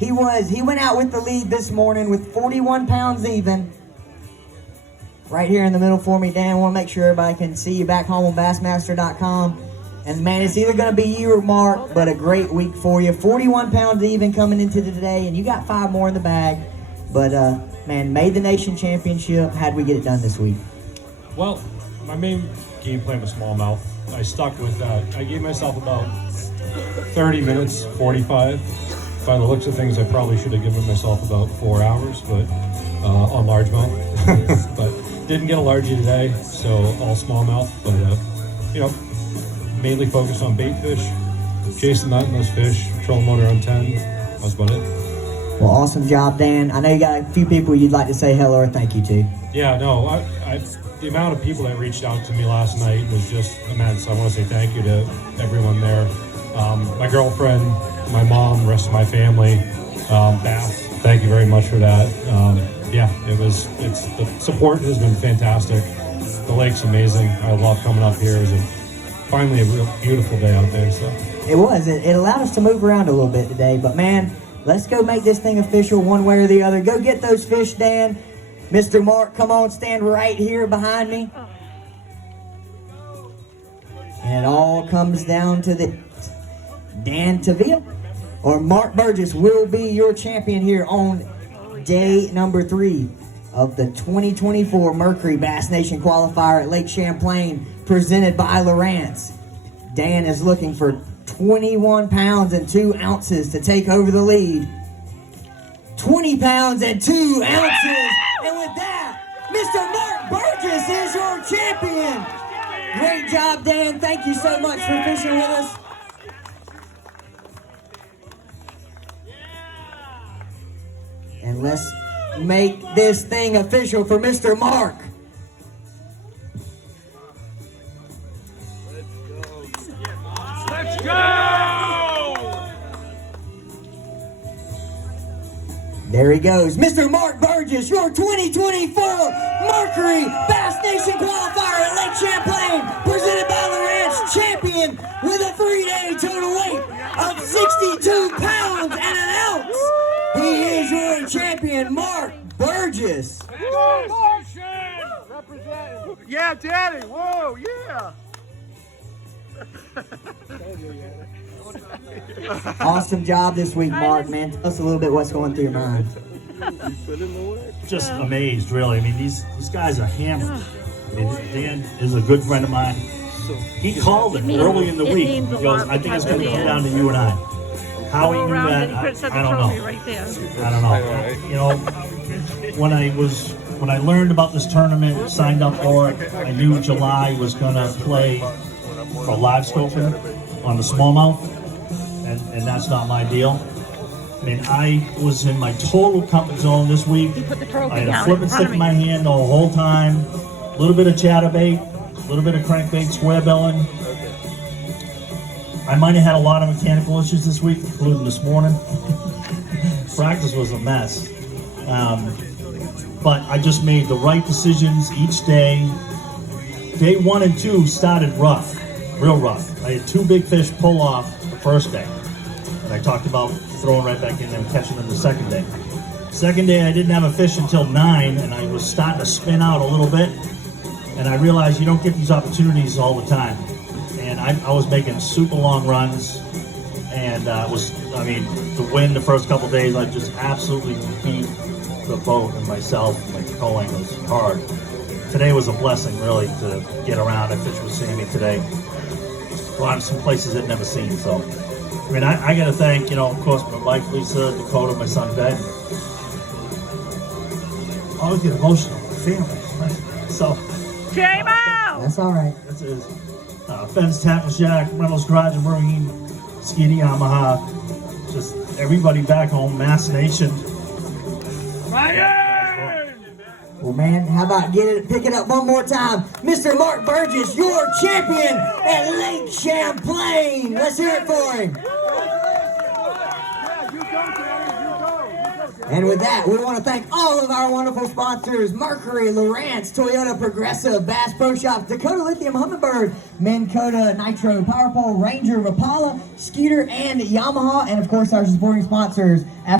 He went out with the lead this morning with 41 pounds even. Right here in the middle for me, Dan. I want to make sure everybody can see you back home on bassmaster.com. And man, it's either going to be you or Mark, but a great week for you. 41 pounds even coming into today, and you got 5 more in the bag. But man, made the nation championship. How'd we get it done this week? Well, my main game plan was smallmouth. I stuck with that. I gave myself about 30 minutes, 45. By the looks of things, I probably should have given myself about 4 hours, but on largemouth. But didn't get a largie today, so all smallmouth. But you know, mainly focused on bait fish, chasing that and those fish, trolling motor on 10. That's about it. Well, awesome job, Dan. I know you got a few people you'd like to say hello or thank you to. Yeah, no, the amount of people that reached out to me last night was just immense. I want to say thank you to everyone there. My girlfriend, my mom, the rest of my family, Bass, thank you very much for that. Yeah, the support has been fantastic. The lake's amazing. I love coming up here. It was finally a real beautiful day out there. So it was. It allowed us to move around a little bit today, but man, let's go make this thing official one way or the other. Go get those fish, Dan. Mr. Mark, come on, stand right here behind me. And it all comes down to the Dan Tavia or Mark Burgess will be your champion here on day number 3 of the 2024 Mercury Bass Nation Qualifier at Lake Champlain, presented by Lowrance. Dan is looking for 21 pounds and 2 ounces to take over the lead. 20 pounds and 2 ounces. And with that, Mr. Mark Burgess is your champion. Great job, Dan. Thank you so much for fishing with us. And let's make this thing official for Mr. Mark. Let's go! There he goes. Mr. Mark Burgess, your 2024 Mercury Bass Nation Qualifier at Lake Champlain, presented by Lowrance, champion with a 3-day total weight of 62 pounds and an ounce. He is your champion, Mark Burgess. Yeah, Daddy. Whoa, yeah. Awesome job this week, Mark, man. Tell us a little bit what's going through your mind. Just amazed, really. I mean, these guys are hammered. I mean, Dan is a good friend of mine. He called it early in the week. He goes, I think it's going to come down to you and I. How he knew that, I don't know. I don't know. You know, when I learned about this tournament, signed up for it, I knew July was going to play for live scoping on the smallmouth, and that's not my deal. I mean, I was in my total comfort zone this week. I had a flipping stick in my hand the whole time, a little bit of chatterbait, a little bit of crankbait, square billing. I might have had a lot of mechanical issues this week, including this morning. Practice was a mess. But I just made the right decisions each day. Day 1 and 2 started rough, real rough. I had 2 big fish pull off the first day. And I talked about throwing right back in there and catching them the second day. Second day, I didn't have a fish until 9, and I was starting to spin out a little bit. And I realized you don't get these opportunities all the time. And I was making super long runs, and the wind the first couple days, I just absolutely beat the boat and myself. My towing was hard. Today was a blessing, really, to get around. I fished with Sammy today. Gone some places I'd never seen. So, I mean, I got to thank, of course, my wife Lisa, Dakota, my son Ben. I always get emotional. Family. So. J-Mo! That's all right. This is Fence, Tackle Shack, Reynolds Garage and Marine, Skinny Yamaha, just everybody back home, Bass Nation. Well, man, how about pick it up one more time. Mr. Mark Burgess, your champion at Lake Champlain. Let's hear it for him. And with that, we want to thank all of our wonderful sponsors: Mercury, Lowrance, Toyota Progressive, Bass Pro Shops, Dakota Lithium Humminbird, Minn Kota Nitro, PowerPole, Ranger, Rapala, Skeeter, and Yamaha. And of course, our supporting sponsors,